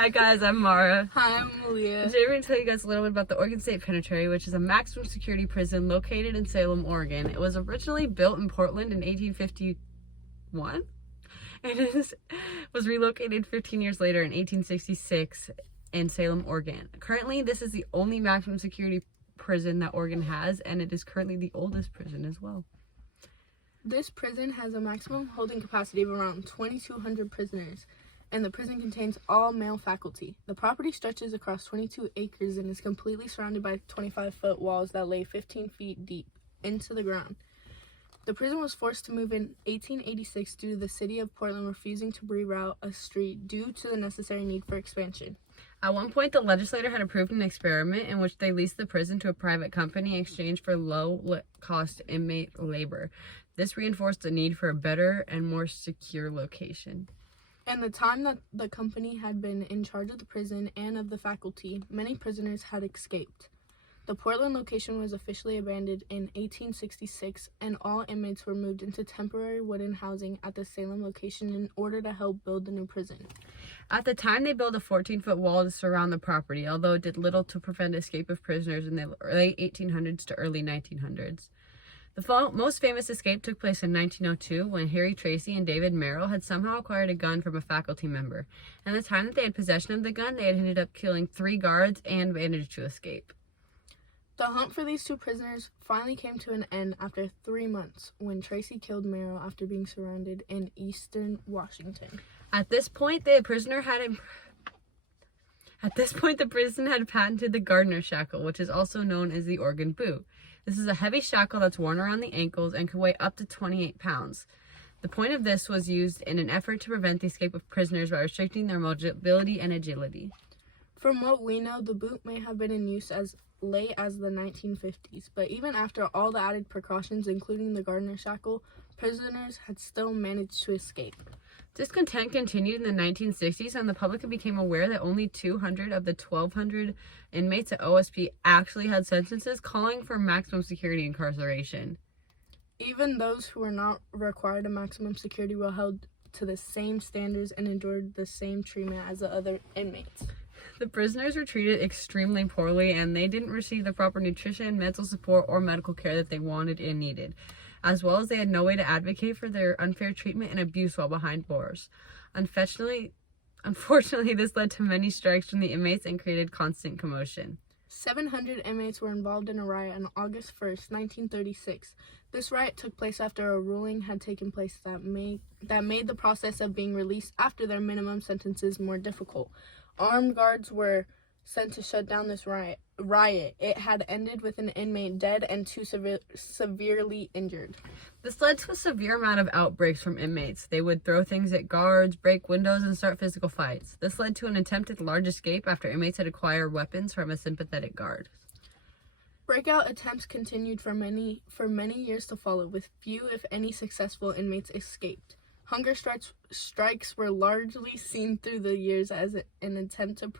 Hi guys, I'm Mara. Hi, I'm Maliha. Today we're going to tell you guys a little bit about the Oregon State Penitentiary, which is a maximum security prison located in Salem, Oregon. It was originally built in Portland in 1851 and was relocated 15 years later in 1866 in Salem, Oregon. Currently, this is the only maximum security prison that Oregon has, and it is currently the oldest prison as well. This prison has a maximum holding capacity of around 2,200 prisoners, and the prison contains all male faculty. The property stretches across 22 acres and is completely surrounded by 25-foot walls that lay 15 feet deep into the ground. The prison was forced to move in 1886 due to the city of Portland refusing to reroute a street due to the necessary need for expansion. At one point, the legislature had approved an experiment in which they leased the prison to a private company in exchange for low-cost inmate labor. This reinforced the need for a better and more secure location. In the time that the company had been in charge of the prison and of the faculty, many prisoners had escaped. The Portland location was officially abandoned in 1866, and all inmates were moved into temporary wooden housing at the Salem location in order to help build the new prison. At the time, they built a 14-foot wall to surround the property, although it did little to prevent escape of prisoners in the late 1800s to early 1900s. The most famous escape took place in 1902 when Harry Tracy and David Merrill had somehow acquired a gun from a faculty member. And the time that they had possession of the gun, they had ended up killing 3 guards and managed to escape. The hunt for these 2 prisoners finally came to an end after 3 months when Tracy killed Merrill after being surrounded in eastern Washington. At this point, the prison had patented the gardener shackle, which is also known as the Oregon boot. This is a heavy shackle that's worn around the ankles and can weigh up to 28 pounds. The point of this was used in an effort to prevent the escape of prisoners by restricting their mobility and agility. From what we know, the boot may have been in use as late as the 1950s, but even after all the added precautions, including the gardener shackle, prisoners had still managed to escape. Discontent continued in the 1960s, and the public became aware that only 200 of the 1,200 inmates at OSP actually had sentences calling for maximum security incarceration. Even those who were not required a maximum security were held to the same standards and endured the same treatment as the other inmates. The prisoners were treated extremely poorly, and they didn't receive the proper nutrition, mental support, or medical care that they wanted and needed, as well as they had no way to advocate for their unfair treatment and abuse while behind bars. Unfortunately, this led to many strikes from the inmates and created constant commotion. 700 inmates were involved in a riot on August 1st, 1936. This riot took place after a ruling had taken place that made the process of being released after their minimum sentences more difficult. Armed guards were sent to shut down this riot. It had ended with an inmate dead and 2 severely injured. This led to a severe amount of outbreaks from inmates. They would throw things at guards, break windows, and start physical fights. This led to an attempted large escape after inmates had acquired weapons from a sympathetic guard. Breakout attempts continued for many years to follow, with few, if any, successful inmates escaped. Hunger strikes were largely seen through the years as an attempt to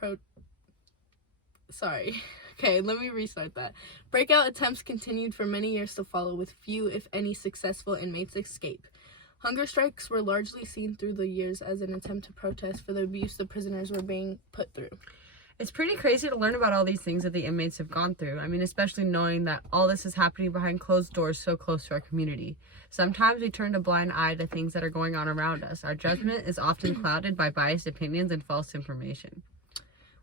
Breakout attempts continued for many years to follow, with few, if any, successful inmates escape. Hunger strikes were largely seen through the years as an attempt to protest for the abuse the prisoners were being put through. It's pretty crazy to learn about all these things that the inmates have gone through. I mean, especially knowing that all this is happening behind closed doors so close to our community. Sometimes we turn a blind eye to things that are going on around us. Our judgment is often clouded by biased opinions and false information.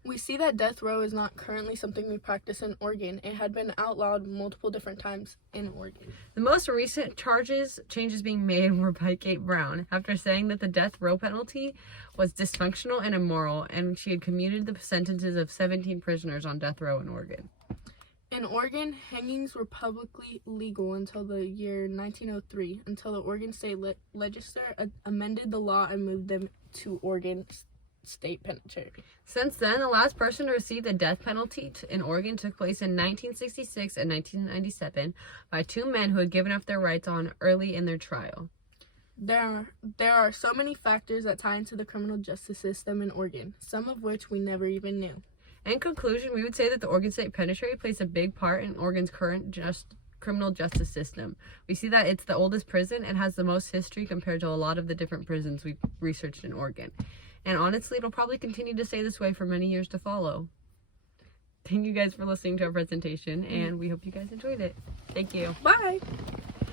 We see that death row is not currently something we practice in Oregon. It had been outlawed multiple different times in Oregon. The most recent changes being made were by Kate Brown, after saying that the death row penalty was dysfunctional and immoral, and she had commuted the sentences of 17 prisoners on death row in Oregon. In Oregon, hangings were publicly legal until the year 1903, until the Oregon State Legislature amended the law and moved them to Oregon State Penitentiary. Since then, the last person to receive the death penalty in Oregon took place in 1966 and 1997 by 2 men who had given up their rights on early in their trial. There are so many factors that tie into the criminal justice system in Oregon, some of which we never even knew. In conclusion, we would say that the Oregon State Penitentiary plays a big part in Oregon's current criminal justice system. We see that it's the oldest prison and has the most history compared to a lot of the different prisons we've researched in Oregon. And honestly, it'll probably continue to stay this way for many years to follow. Thank you guys for listening to our presentation, and we hope you guys enjoyed it. Thank you. Bye.